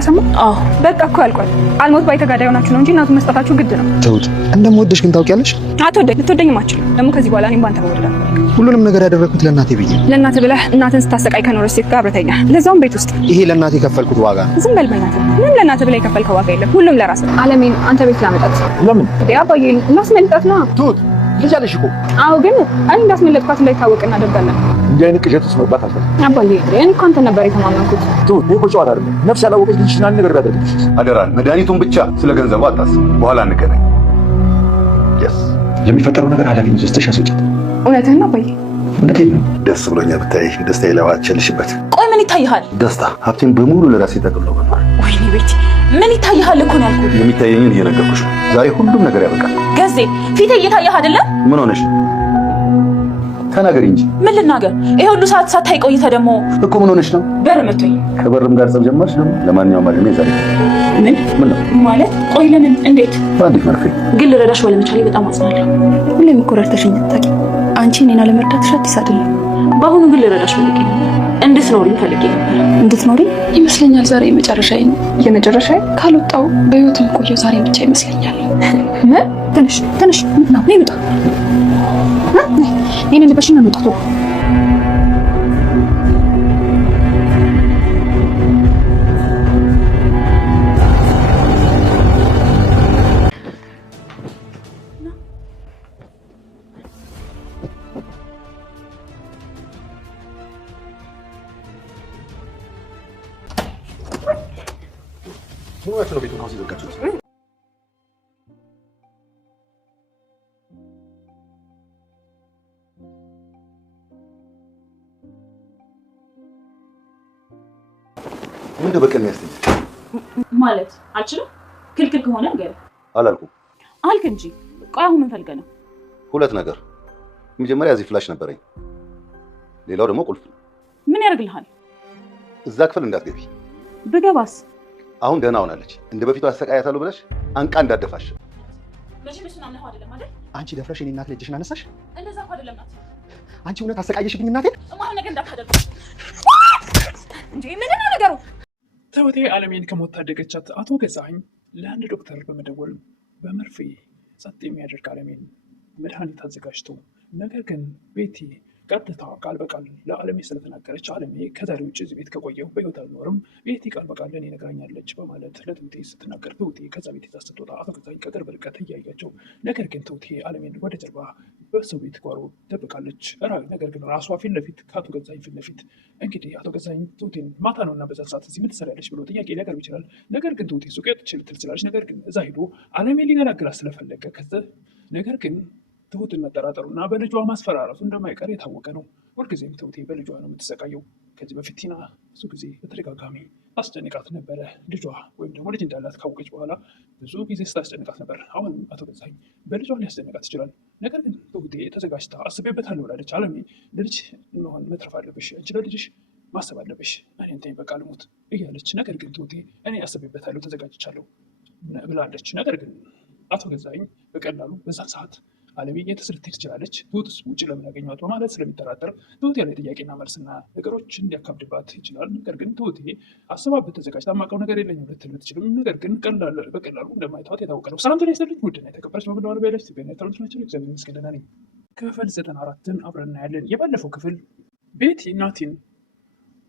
ሰማ? አዎ በቃ እኮ ያልቋል። አልሞት ባይ ተጋዳይ ሆናችሁ ነው እንጂ እናቱን መስጠታችሁ ግድ ነው። ትሁት እንደምወደሽ ግን ታውቂያለሽ። ልትወደኝም አትችልም። ደግሞ ከዚህ በኋላ እኔም ባንተ መወደድ አልፈልግም። ሁሉንም ነገር ያደረኩት ለእናቴ ብዬ። ለእናቴ ብለህ እናትን ስታሰቃይ ከኖረች ሴት ጋር አብረተኛ፣ ለዛውም ቤት ውስጥ። ይሄ ለእናቴ የከፈልኩት ዋጋ ነው። ዝም በል በእናትህ። ምንም ለእናትህ ብለህ የከፈልከው ዋጋ የለም። ሁሉም ለራስህ። አለሜን አንተ ቤት ላመጣት። ለምን? አባዬ ላስመልጣት ነው። ትሁት ልጅ አለሽ እኮ። አዎ ግን እኔ እንዳስመለጥኳት እንዳይታወቅ እናደርጋለን። እንዲህ አይነት ቅዠት ውስጥ መግባት አልፈልግም። አባዬ እኔ እኮ አንተን ነበር የተማመንኩት። ትሁት ይሄ እኮ ጨዋታ አይደለም። ነፍስ ያላወቀች ልጅሽን አንድ ነገር ያደርግልሽ። አደራን መድኃኒቱን ብቻ ስለ ገንዘቡ አታስብ። በኋላ እንገናኝ። የሚፈጠረው ነገር ኃላፊነት ወስደሽ አስወጫት። እውነትህን ነው አባዬ? እውነቴን ነው። ደስ ብሎኛል ብታይ። ደስታዬ ላይ አትቸልሽበት። ቆይ ምን ይታይሃል? ደስታ ሀብቴን በሙሉ ለራሴ ጠቅልሎ ነበር። ወይኔ ቤቲ ምን ይታይሃል እኮ ነው ያልኩት። የሚታየኝን እየነገርኩሽ ነው። ዛሬ ሁሉም ነገር ያበቃል። ገዜ ፊቴ እየታየህ አይደለም? ምን ሆነሽ? ተናገሪ እንጂ። ምን ልናገር? ይሄ ሁሉ ሰዓት ሳታይ ቆይተህ ደግሞ እኮ ምን ሆነሽ ነው? በር መቶኝ። ከበርም ጋር ጸብ ጀመርሽ ደግሞ። ለማንኛውም አድሜ ዛሬ ምን ነው ማለት? ቆይ ለምን? እንዴት? በአንዲት መርፌ ግን ልረዳሽ ባለመቻሌ በጣም አዝናለሁ። ሁሌም እኮ ረድተሽኝ አታውቂም። አንቺ እኔን አለመርዳትሽ አዲስ አይደለም። በአሁኑ ግን ልረዳሽ ፈልጌ እንድትኖሪ ፈልጌ ነበር። እንድትኖሪ ይመስለኛል። ዛሬ የመጨረሻዬ ነው። የመጨረሻዬ ካልወጣው በህይወት የምቆየው ዛሬ ብቻ ይመስለኛል። ትንሽ ነው ይምጣ። እኔ ልበሽና ነው ጣቶ ነው ቤቱን ካውስ ይዘጋችሁት። ምንድን በቀን ያስተኝ ማለት አልችልም። ክልክል ከሆነ ነገር አላልኩም አልክ እንጂ። ቆይ አሁን ምን ፈልገህ ነው? ሁለት ነገር። መጀመሪያ እዚህ ፍላሽ ነበረኝ፣ ሌላው ደግሞ ቁልፍ። ምን ያደርግልሃል? እዛ ክፍል እንዳትገቢ። ብገባስ? አሁን ደህና ሆናለች። እንደ በፊቱ አሰቃያታለሁ ብለሽ አንቃ እንዳደፋሽ። መቼም አነሁ አይደለም አይደል? አንቺ ደፍረሽ እኔ እናት ልጅሽን አነሳሽ። እንደዛ እኮ አይደለም ናት። አንቺ እውነት አሰቃየሽብኝ እናቴ። ማን ነገር እንዳታደርግ እንጂ ምን ነው ነገሩ? ትሁቴ አለሜን ከሞት ታደገቻት። አቶ ገዛኸኝ ለአንድ ዶክተር በመደወል በመርፌ ጸጥ የሚያደርግ አለሜን መድኃኒት አዘጋጅቶ፣ ነገር ግን ቤቲ ቀጥታ ቃል በቃል ለአለሜ ስለተናገረች አለሜ ከዛሬ ውጭ እዚህ ቤት ከቆየሁ በህይወት አልኖርም፣ ቤቲ ቃል በቃል ለእኔ ነግራኛለች በማለት ለትሁቴ ስትናገር፣ ትሁቴ ከዛ ቤት ይዛ ስትወጣ አቶ ገዛኸኝ ከቅርብ ርቀት እያያቸው፣ ነገር ግን ትሁቴ አለሜን ወደ ጀርባ በሰው ቤት ጓሮ ደብቃለች። ነገር ግን ራሷ ፊት ለፊት ከአቶ ገዛኸኝ ፊት ለፊት እንግዲህ አቶ ገዛኸኝ ትሁቴን ማታ ነው እና በዛ ሰዓት እዚህ ምን ትሰሪያለች ብሎ ጥያቄ ሊያቀርብ ይችላል። ነገር ግን ትሁቴ ሱቅ ልትል ትችላለች። ነገር ግን እዛ ሄዶ አለሜ ሊገላግላት ስለፈለገ ነገር ግን ትሁትን መጠራጠሩና በልጇ ማስፈራራቱ እንደማይቀር የታወቀ ነው። ሁልጊዜም ትሁቴ በልጇ ነው የምትሰቃየው። ከዚህ በፊት ቲና ብዙ ጊዜ በተደጋጋሚ አስጨንቃት ነበረ። ልጇ ወይም ደግሞ ልጅ እንዳላት ካወቀች በኋላ ብዙ ጊዜ ስታስጨንቃት ነበር። አሁን አቶ ገዛኸኝ በልጇ ሊያስጨንቃት ይችላል። ነገር ግን ትሁቴ ተዘጋጅታ አስቤበታለሁ ብላለች። አለሜ ለልጅ መሆን መትረፍ አለብሽ፣ አንቺ ለልጅሽ ማሰብ አለብሽ፣ እኔ እንተኝ በቃ ልሙት እያለች፣ ነገር ግን ትሁቴ እኔ አስቤበታለሁ ተዘጋጅቻለሁ ብላለች። ነገር ግን አቶ ገዛኸኝ በቀላሉ በዛን ሰዓት አለሜ የት ልትሄድ ትችላለች፣ ትሁትስ ውጭ ለምን ያገኘኋት በማለት ስለሚጠራጠር ትሁቴ ላይ ጥያቄና መልስና ነገሮች እንዲያካብድባት ይችላል። ነገር ግን ትሁቴ አስባበት ተዘጋጅታ የማውቀው ነገር የለኝም ልትል ብትችልም፣ ነገር ግን በቀላሉ እንደማይተዋት የታወቀ ነው። ሰላም ጤና ይስጥልኝ ውድና የተከበራችሁ በመላው ዓለም ያላችሁ ኢትዮጵያውያን ናቸው። እግዚአብሔር ይመስገን ደህና ነኝ። ክፍል 94ን አብረን እናያለን። የባለፈው ክፍል ቤቲ ናቲን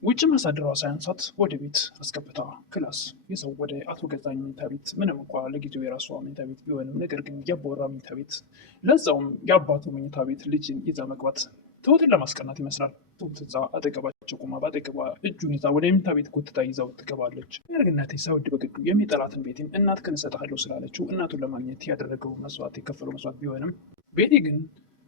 ውጭ ማሳደሯ ሳያንሳት ወደ ቤት አስገብታ ክላስ የሰው ወደ አቶ ገዛኸኝ መኝታ ቤት፣ ምንም እንኳ ለጊዜው የራሷ መኝታ ቤት ቢሆንም ነገር ግን ያባወራ መኝታ ቤት፣ ለዛውም የአባቱ መኝታ ቤት ልጅን ይዛ መግባት ትሁትን ለማስቀናት ይመስላል። ትሁት እዛ አጠገባቸው ቁማ በአጠገቧ እጁን ይዛ ወደ መኝታ ቤት ጎትታ ይዛው ትገባለች። ነገር ግን ናቲ ሳይወድ በግዱ የሚጠላትን ቤቲን እናትህን እሰጥሃለሁ ስላለችው እናቱን ለማግኘት ያደረገው መስዋዕት የከፈለው መስዋዕት ቢሆንም ቤቲ ግን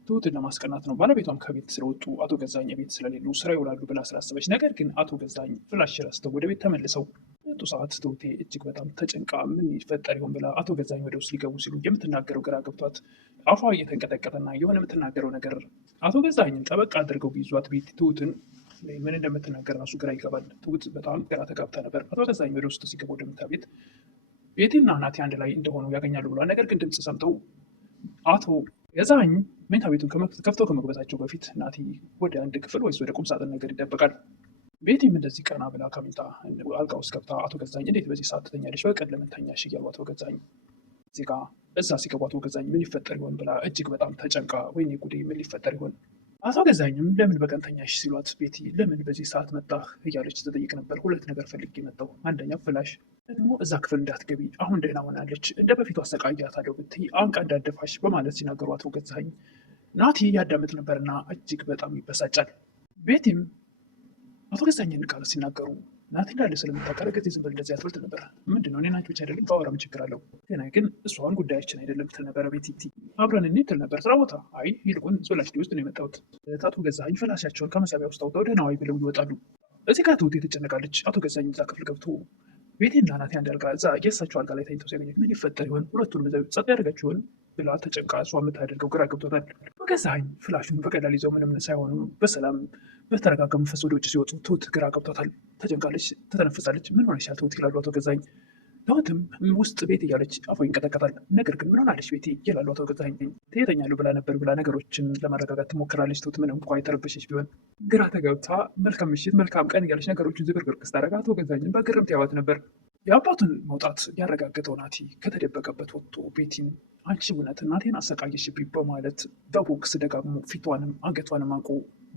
ትሁትን ለማስቀናት ነው። ባለቤቷም ከቤት ስለወጡ አቶ ገዛኸኝ ቤት ስለሌሉ ስራ ይውላሉ ብላ ስላሰበች፣ ነገር ግን አቶ ገዛኸኝ ፍላሽ ረስተው ወደ ቤት ተመልሰው መጡ ሰዓት ትሁቴ እጅግ በጣም ተጨንቃ ምን ይፈጠር ይሆን ብላ አቶ ገዛኸኝ ወደ ውስጥ ሊገቡ ሲሉ የምትናገረው ግራ ገብቷት አፏ እየተንቀጠቀጠና የሆነ የምትናገረው ነገር አቶ ገዛኸኝን ጠበቃ አድርገው ቢይዟት ቤት ትሁትን ምን እንደምትናገር ራሱ ግራ ይገባል። ትሁት በጣም ግራ ተጋብታ ነበር። አቶ ገዛኸኝ ወደ ውስጥ ሲገቡ ወደ መኝታ ቤት ቤቲና ናቲ አንድ ላይ እንደሆኑ ያገኛሉ ብሏል። ነገር ግን ድምፅ ሰምተው አቶ ገዛኸኝ መኝታ ቤቱን ከፍተው ከመግባታቸው በፊት ናቲ ወደ አንድ ክፍል ወይስ ወደ ቁም ሳጥን ነገር ይደበቃል። ቤቲም እንደዚህ ቀና ብላ ከሚታ አልጋ ውስጥ ገብታ አቶ ገዛኝ እንዴት በዚህ ሰዓት ትተኛለች? በቀን ለምን ተኛሽ? እያሉ አቶ ገዛኝ እዚህ ጋ እዛ ሲገቡ አቶ ገዛኝ ምን ይፈጠር ይሆን ብላ እጅግ በጣም ተጨንቃ ወይኔ ጉዴ ምን ሊፈጠር ይሆን? አቶ ገዛኝም ለምን በቀን ተኛሽ ሲሏት ቤቲ ለምን በዚህ ሰዓት መጣህ እያለች ትጠይቅ ነበር። ሁለት ነገር ፈልጌ መጣሁ። አንደኛው ፍላሽ ደግሞ እዛ ክፍል እንዳትገቢ አሁን ደህና ሆናለች፣ እንደ በፊቱ አሰቃያታለሁ ብትይ አንቃ እንዳደፋሽ በማለት ሲናገሩ አቶ ገዛኝ ናቲ ያዳምጥ ነበርና እጅግ በጣም ይበሳጫል። ቤቲም አቶ ገዛኝን ቃል ሲናገሩ ናቲ እንዳለ ስለምታውቀረ ጊዜ ዝም በል እንደዚህ አትበል ነበር። ምንድነው እኔ ናቸው ብቻ አይደለም ባወራም ችግር አለው ገና ግን እሷን ጉዳያችን አይደለም ትል ነበረ። ቤቲ አብረን እንሂድ ትል ነበር ስራ ቦታ። አይ ይልቁን ሶላሽ ውስጥ ነው የመጣሁት። አቶ ገዛኝ ፍላሻቸውን ከመሳቢያ ውስጥ አውጥተው ደህና ዋይ ብለው ይወጣሉ። እዚህ ጋር ትሁቴ ትጨነቃለች። አቶ ገዛኝ እዛ ክፍል ገብቶ ቤቴና ናቲ አንድ አልጋ እዛ የእሳቸው አልጋ ላይ ተኝተው ሲያገኙት ምን ይፈጠር ይሆን ሁለቱን ጸጥ ያደርጋቸው ይሆን ብላ ተጨንቃ እሷ የምታደርገው ግራ ገብቶታል። ገዛኸኝ ፍላሹን በቀላል ይዘው ምንም ሳይሆኑ በሰላም በተረጋጋ መንፈስ ወደ ውጭ ሲወጡ ትሁት ግራ ገብቷታል። ተጨንቃለች፣ ትተነፍሳለች። ምን ሆነሻል ትሁት ይላሉ አቶ ገዛኸኝ። ትሁትም ውስጥ ቤት እያለች አፏ ይንቀጠቀጣል። ነገር ግን ምን ሆናለች ቤቲ ይላሉ አቶ ገዛኸኝ። ትተኛሉ ብላ ነበር ብላ ነገሮችን ለማረጋጋት ትሞክራለች። ትሁት ምንም እንኳ የተረበሸች ቢሆን ግራ ተገብታ መልካም ምሽት መልካም ቀን እያለች ነገሮችን ዝብርቅርቅ ስታደርግ አቶ ገዛኸኝን በግርምት ያዩት ነበር። የአባቱን መውጣት ያረጋገጠው ናቲ ከተደበቀበት ወጥቶ ቤቲን አንቺ እውነት እናቴን አሰቃየሽብኝ በማለት በቦክስ ደጋግሞ ፊቷንም አንገቷንም አንቆ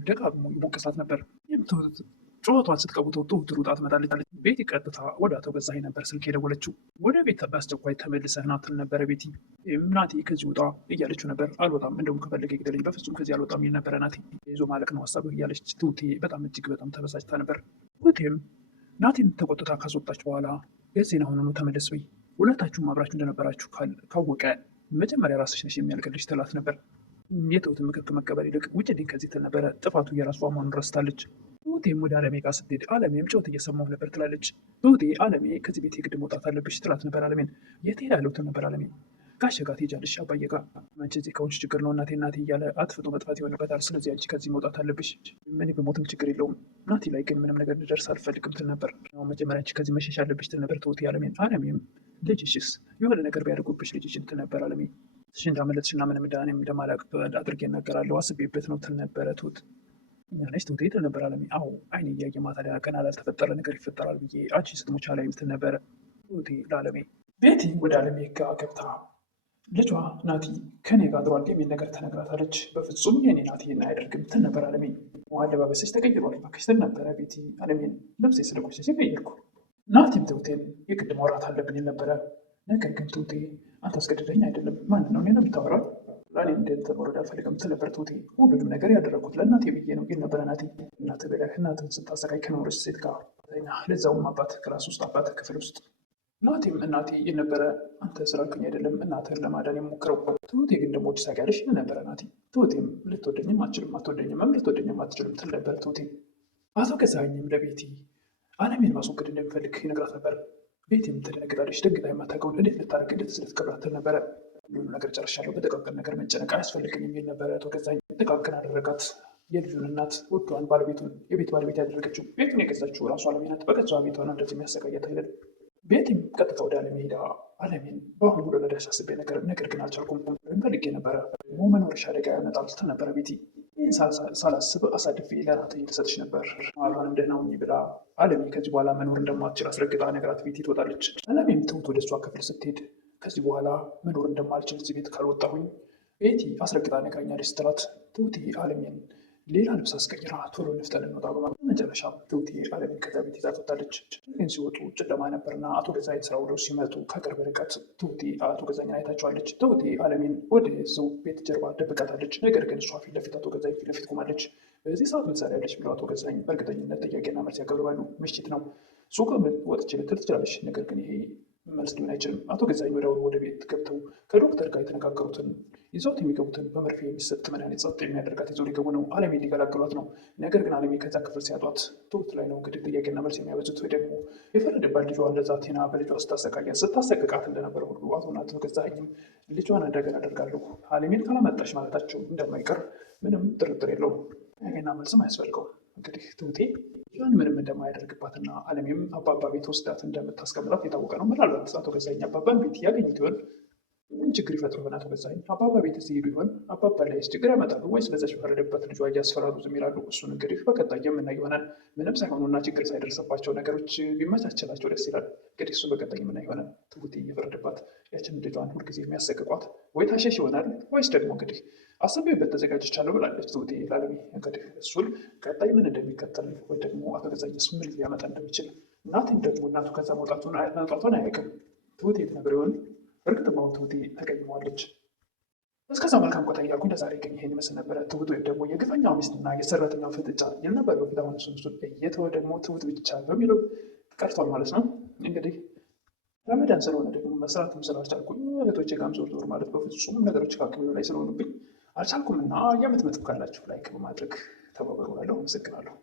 ደጋግሞ ይቦቅሳት ነበር። የምትወት ጨዋቷን ስትቀውጠው ትሁት ሩጣ ትመጣለች። ቤቲ ቀጥታ ወደ አቶ ገዛኸኝ ነበር ስልክ የደወለችው። ወደ ቤት በአስቸኳይ ተመልሰህ ና ትል ነበረ ቤቲ። ናቲ ከዚህ ውጣ እያለችው ነበር። አልወጣም እንደውም ከፈለገ ይግደለኝ በፍጹም ከዚህ አልወጣም ይል ነበረ ናቲ። ይዞ ማለቅ ነው ሀሳብህ እያለች ትሁቴ በጣም እጅግ በጣም ተበሳጭታ ነበር። ትሁቴም ናቲን ተቆጥታ ካስወጣች በኋላ የዜና ሆኖ ተመለስ በይ ሁለታችሁም አብራችሁ እንደነበራችሁ ካወቀ መጀመሪያ ራስሽ ነሽ የሚያልቅልሽ ትላት ነበር። የትሁትን ምክር ከመቀበል ይልቅ ውጭ ድን ከዚህ ትል ነበረ። ጥፋቱ የራሷ መሆኑን ረስታለች። ትሁቴም ወደ አለሜ ጋር ስትሄድ አለሜም ጨውት እየሰማሁ ነበር ትላለች። ትሁቴ አለሜ ከዚህ ቤት የግድ መውጣት አለብሽ ትላት ነበር። አለሜን የት ሄዳለሁ ትል ነበር። አለሜ ጋሼ ጋር ትሄጃለሽ አባዬ ጋር። አንቺ እዚህ ከሆንሽ ችግር ነው እናቴ እያለ አጥፍቶ መጥፋት ይሆንበታል። ስለዚህ አንቺ ከዚህ መውጣት አለብሽ። እኔ በሞትም ችግር የለውም ናቲ ላይ ግን ምንም ነገር ልደርስ አልፈልግም ትል ነበር። መጀመሪያ አንቺ ከዚህ መሸሽ አለብሽ ትል ነበር ትሁቴ አለሜም ልጅሽስ የሆነ ነገር ቢያደርጉብሽ ልጅሽን ትል ነበር አለሜ። እሺ እንዳመለጥሽና ምንም እኔም እንደማላውቅ አድርጌ እናገራለሁ አስቤበት ነው ትል ነበረ ትሁት። እኛ ነች ትሁቴ ትል ነበር አለሜ። አዎ አይኔ እያየ ማታ ላይ ቀን ላልተፈጠረ ነገር ይፈጠራል ብዬ አንቺ ስትሞቻ ላይ ትል ነበረ ትሁቴ ለአለሜ። ቤቲ ወደ አለሜ ጋር ገብታ ልጇ ናቲ ከኔ ጋር አድሯል የሚል ነገር ተነግራታለች። በፍጹም የኔ ናቲ አያደርግም ትል ነበር አለሜ። አለባበስሽ ተቀይሯል እባክሽ ትል ነበረ ቤቲ አለሜን። ልብሴ ስለቆሸሸ ቀየርኩ። ናቲም ትሁቴን የግድ ማውራት አለብን ይል ነበረ። ነገር ግን ትሁቴ አንተ አስገድደኝ አይደለም ማን ነው እኔን የምታወራው? ለእኔ እንድትወረድ አልፈልግም ትል ነበር ትሁቴ። ሁሉንም ነገር ያደረኩት ለእናቴ ብዬ ነው ይል ነበረ ናቲ። እናትህ ብለህ እናትህን ስታሰቃይ ከኖረች ሴት ጋር ለዛውም አባት ክላስ ውስጥ አባት ክፍል ውስጥ። ናቲም እናቴ ይል ነበረ። አንተ ስላልከኝ አይደለም እናትህን ለማዳን የሞክረው። ትሁቴ ግን ደግሞ ወድ ሳቂያለሽ ይል ነበረ ናቲ። ትሁቴም ልትወደኝም አትችልም አትወደኝም ልትወደኝም አትችልም ትል ነበር ትሁቴ። አቶ ገዛኸኝም ለቤቲ አለሜን ማስወገድ እንደሚፈልግ ይነግራት ነበር። ቤቲም ትደነግጣለች። ደንግጣ የማታውቀውን እንዴት ልታደርግ እንዴት ልትቀብራት ትል ነበረ። ሁሉም ነገር ጨርሻለሁ በጥቃቅን ነገር መጨነቅ አያስፈልግም የሚል ነበረ አቶ ገዛኸኝ። ጥቃቅን አደረጋት። የልጁን እናት ውዷን ባለቤቱን የቤት ባለቤት ያደረገችው ቤቱን የገዛችው ራሱ አለሜ ናት። በገዛ ቤቷ ነው እንደዚህ የሚያሰቃያት አይደል። ቤቲም ቀጥታ ወደ አለሜ ሄዳ አለሜን በአሁኑ ረዳሽ አስቤ ነገር ግን አልቻልኩም ፈልጌ ነበረ ደግሞ መኖርሽ አደጋ ያመጣል ትል ነበረ ቤቲ። ይህን ሳላስብ አሳድፌ ለናት እየተሰጥሽ ነበር አሏንም ደህና ሁኚ ብላ አለሜ ከዚህ በኋላ መኖር እንደማትችል አስረግጣ ነገራት ቤቲ ትወጣለች። አለሜም ትሁት ወደ እሷ ክፍል ስትሄድ ከዚህ በኋላ መኖር እንደማልችል እዚህ ቤት ካልወጣሁኝ ቤቲ አስረግጣ ነግራኛለች ስትላት ትሁቴ አለሜን ሌላ ልብስ አስቀይራ ቶሎ እንፍጠን እንውጣ በማለት መጨረሻ ትሁቴ አለሜን ከዛ ቤት ይዛ ትወጣለች። ግን ሲወጡ ጨለማ ነበርና አቶ ገዛኸኝ ስራ ውለው ሲመጡ ከቅርብ ርቀት ትሁቴ አቶ ገዛኸኝን አይታቸዋለች። ትሁቴ አለሜን ወደ ሰው ቤት ጀርባ ደብቃታለች። ነገር ግን እሷ ፊት ለፊት አቶ ገዛኸኝ ፊት ለፊት ቆማለች። በዚህ ሰዓት ምን ትሰሪያለሽ ብለው አቶ ገዛኸኝ በእርግጠኝነት ጥያቄና መልስ ያቀርባሉ። ምሽት ነው ሱቅ ወጥቼ ልትል ትችላለች፣ ነገር ግን ይሄ መልስ ሊሆን አይችልም። አቶ ገዛኸኝ ወደ ቤት ገብተው ከዶክተር ጋር የተነጋገሩትን ይዘውት የሚገቡትን በመርፌ የሚሰጥ መድኃኒት ጸጥ የሚያደርጋት ይዘው ሊገቡ ነው። አለሜን ሊገላገሏት ነው። ነገር ግን አለሜ ከዛ ክፍል ሲያጧት ትሁት ላይ ነው እንግዲህ ጥያቄና መልስ የሚያበዙት። ወይ ደግሞ የፈረደባት ልጇ እንደዛ ቴና በልጇ ስታሰቃቃት እንደነበረ ሁሉ አቶ ገዛኸኝም ልጇን እንደገና አደርጋለሁ አለሜን ካላመጣሽ ማለታቸው እንደማይቀር ምንም ጥርጥር የለውም። ጥያቄና መልስም አያስፈልገውም። እንግዲህ ትሁቴ ያን ምንም እንደማያደርግባትና አለሜም አባባ ቤት ወስዳት እንደምታስቀምጣት የታወቀ ነው። ምናልባት አቶ ገዛኸኝ አባባን ቤት ያገኙት ይሆን? ምን ችግር ይፈጥሩ ይሆን አቶ ገዛኸኝ? አባባ ቤት ሲሄዱ ይሆን? አባባ ላይስ ችግር ያመጣሉ ወይስ በዛች በፈረደበት ልጇ እያስፈራሩ ዝም ይላሉ? እሱን እንግዲህ በቀጣይ የምናይ ይሆናል። ምንም ሳይሆኑና ችግር ሳይደርስባቸው ነገሮች ቢመቻችላቸው ደስ ይላል። እንግዲህ እሱ በቀጣይ የምናይ ይሆናል። ትሁቴ እየፈረደባት ያችን ልጇን ሁልጊዜ የሚያሰቅቋት ወይ ታሸሽ ይሆናል ወይስ ደግሞ እንግዲህ አስቤበት ተዘጋጅቻለሁ ብላለች ትሁቴ ለአለሜ። እንግዲህ እሱን ቀጣይ ምን እንደሚከተል ወይ ደግሞ አቶ ገዛኸኝስ ምን ሊያመጣ እንደሚችል እናቴም ደግሞ እናቱ ከዛ መውጣቱን አያውቅም። ትሁቴ ትነግር ይሆን? እርግጥ ማሁን ትሁቴ ተቀይመዋለች። እስከዛ መልካም ቆይታ እያልኩኝ ለዛሬ ግን ይሄን ይመስል ነበረ። ትሁት ወይም ደግሞ የግፈኛው ሚስትና የሰራተኛው ፍጥጫ ይል ነበር በፊት። አሁን እሱን እየተወ ደግሞ ትሁት ብቻ በሚለው ቀርቷል ማለት ነው። እንግዲህ ረመዳን ስለሆነ ደግሞ መስራትም ስላልቻልኩኝ እህቶቼ ጋርም ዞር ዞር ማለት በፍጹም ነገሮች ከአቅሜ በላይ ስለሆኑብኝ አልቻልኩም እና የምትመጡ ካላችሁ ላይክ በማድረግ ተባበሩ እላለሁ። አመሰግናለሁ።